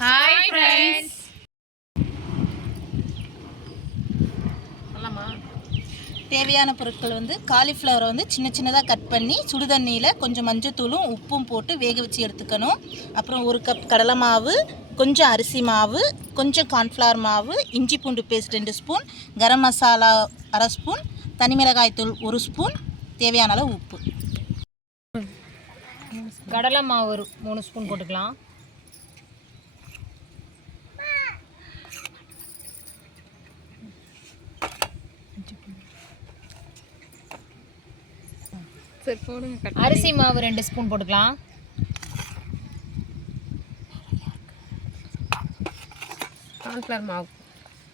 Hi friends. தேவையான பொருட்கள் காலிஃப்ளவரை சின்ன சின்னதாக கட் பண்ணி சுடுதண்ணியில் கொஞ்சம் மஞ்சத்தூளும் உப்பும் போட்டு வேக வச்சு எடுத்துக்கணும். அப்புறம் 1 கப் கடலை மாவு, கொஞ்சம் அரிசி மாவு, கொஞ்சம் கார்ன்ஃப்ளவர் மாவு, இஞ்சி பூண்டு paste 2 spoon, garam masala 1/2 spoon, தனி மிளகாய் தூள் 1 ஸ்பூன், தேவையான அளவு உப்பு. கடலை மாவு 3 ஸ்பூன் போட்டுக்கலாம். அரிசி மாவு 2 ஸ்பூன் போட்டுக்கலாம்.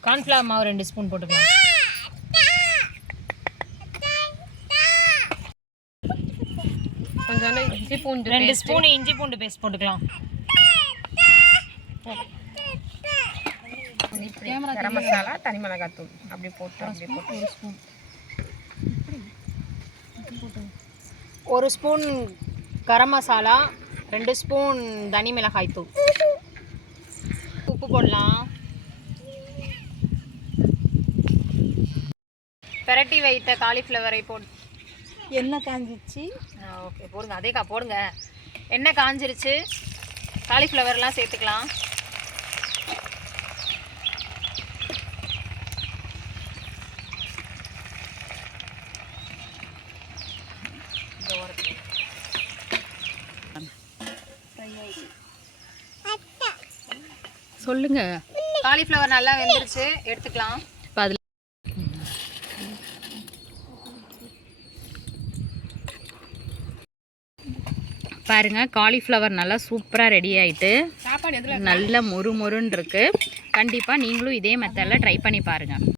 கார்ன்ஃப்ளவர் மாவு 2 ஸ்பூன் போட்டுக்கலாம். கொஞ்சம் இஞ்சி பூண்டு 2 ஸ்பூன் இஞ்சி பூண்டு பேஸ்ட் போட்டுக்கலாம். கரம் மசாலா, தனி மிளகாய் தூள் அப்படி போட்டு 1 ஸ்பூன் கரம் மசாலா, 2 ஸ்பூன் தனி மிளகாய் தூள், உப்பு போடலாம். பெரட்டி வைத்த காலிஃப்ளவரை போட்டு எண்ணெய் காஞ்சிச்சு. ஓகே போடுங்க, அதேக்கா போடுங்க. எண்ணெய் காஞ்சிருச்சு, காலிஃப்ளவர்லாம் சேர்த்துக்கலாம். சொல்லுங்க. காலிஃப்ளவர் நல்லா வெந்துருச்சு, எடுத்துக்கலாம். இப்போ அதில் பாருங்க, காலிஃப்ளவர் நல்லா சூப்பராக ரெடி ஆகிட்டு நல்ல மொறு மொறுன்னு இருக்குது. கண்டிப்பாக நீங்களும் இதே மெத்தடில் ட்ரை பண்ணி பாருங்கள்.